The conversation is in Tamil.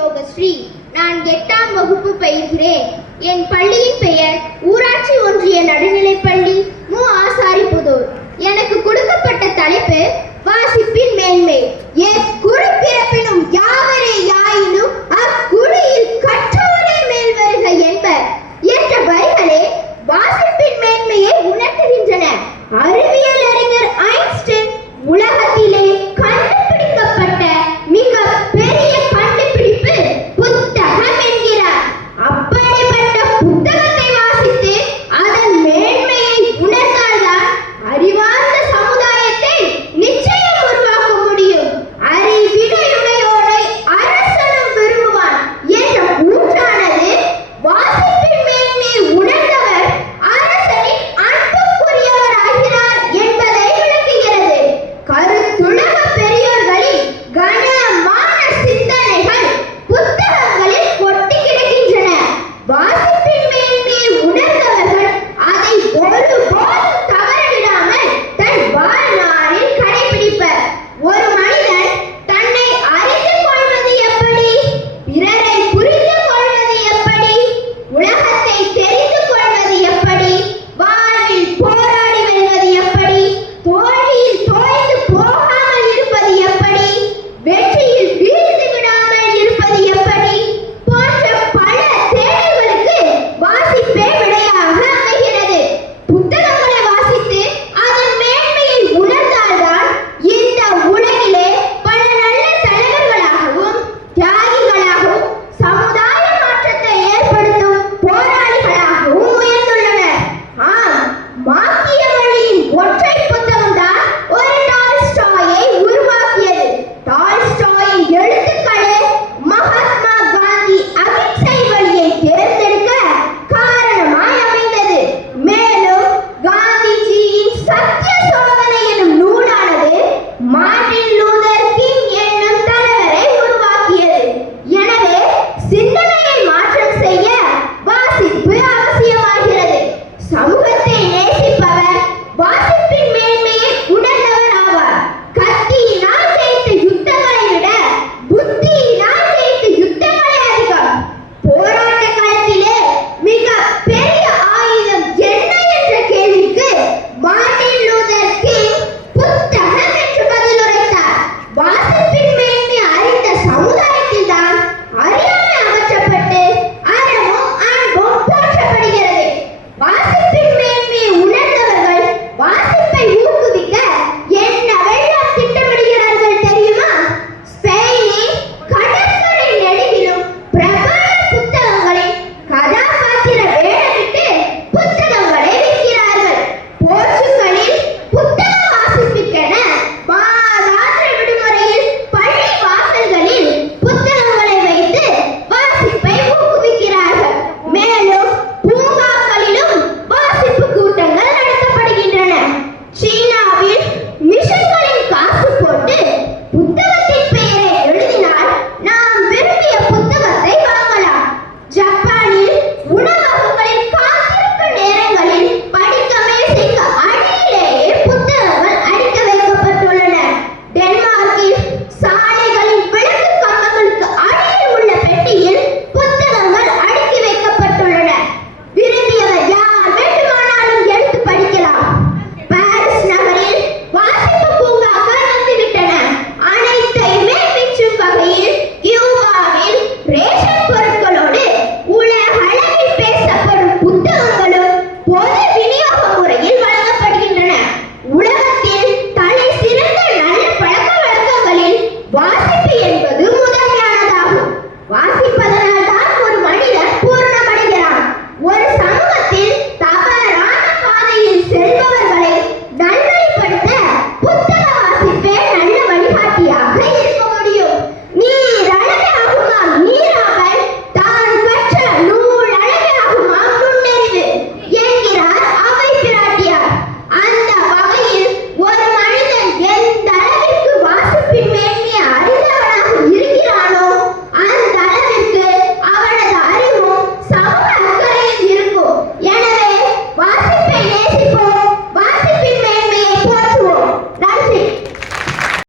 யோகஸ்ரீ நான் எட்டாம் வகுப்பு பயிர்கிறேன் என் பள்ளியின் பெயர் ஊராட்சி ஒன்றிய நடுநிலைப்பள்ளி மு. ஆசாரிபுதூர். எனக்கு கொடுக்கப்பட்ட தலைப்பு வாசிப்பின் மேன்மை. அவசியமாகிறது.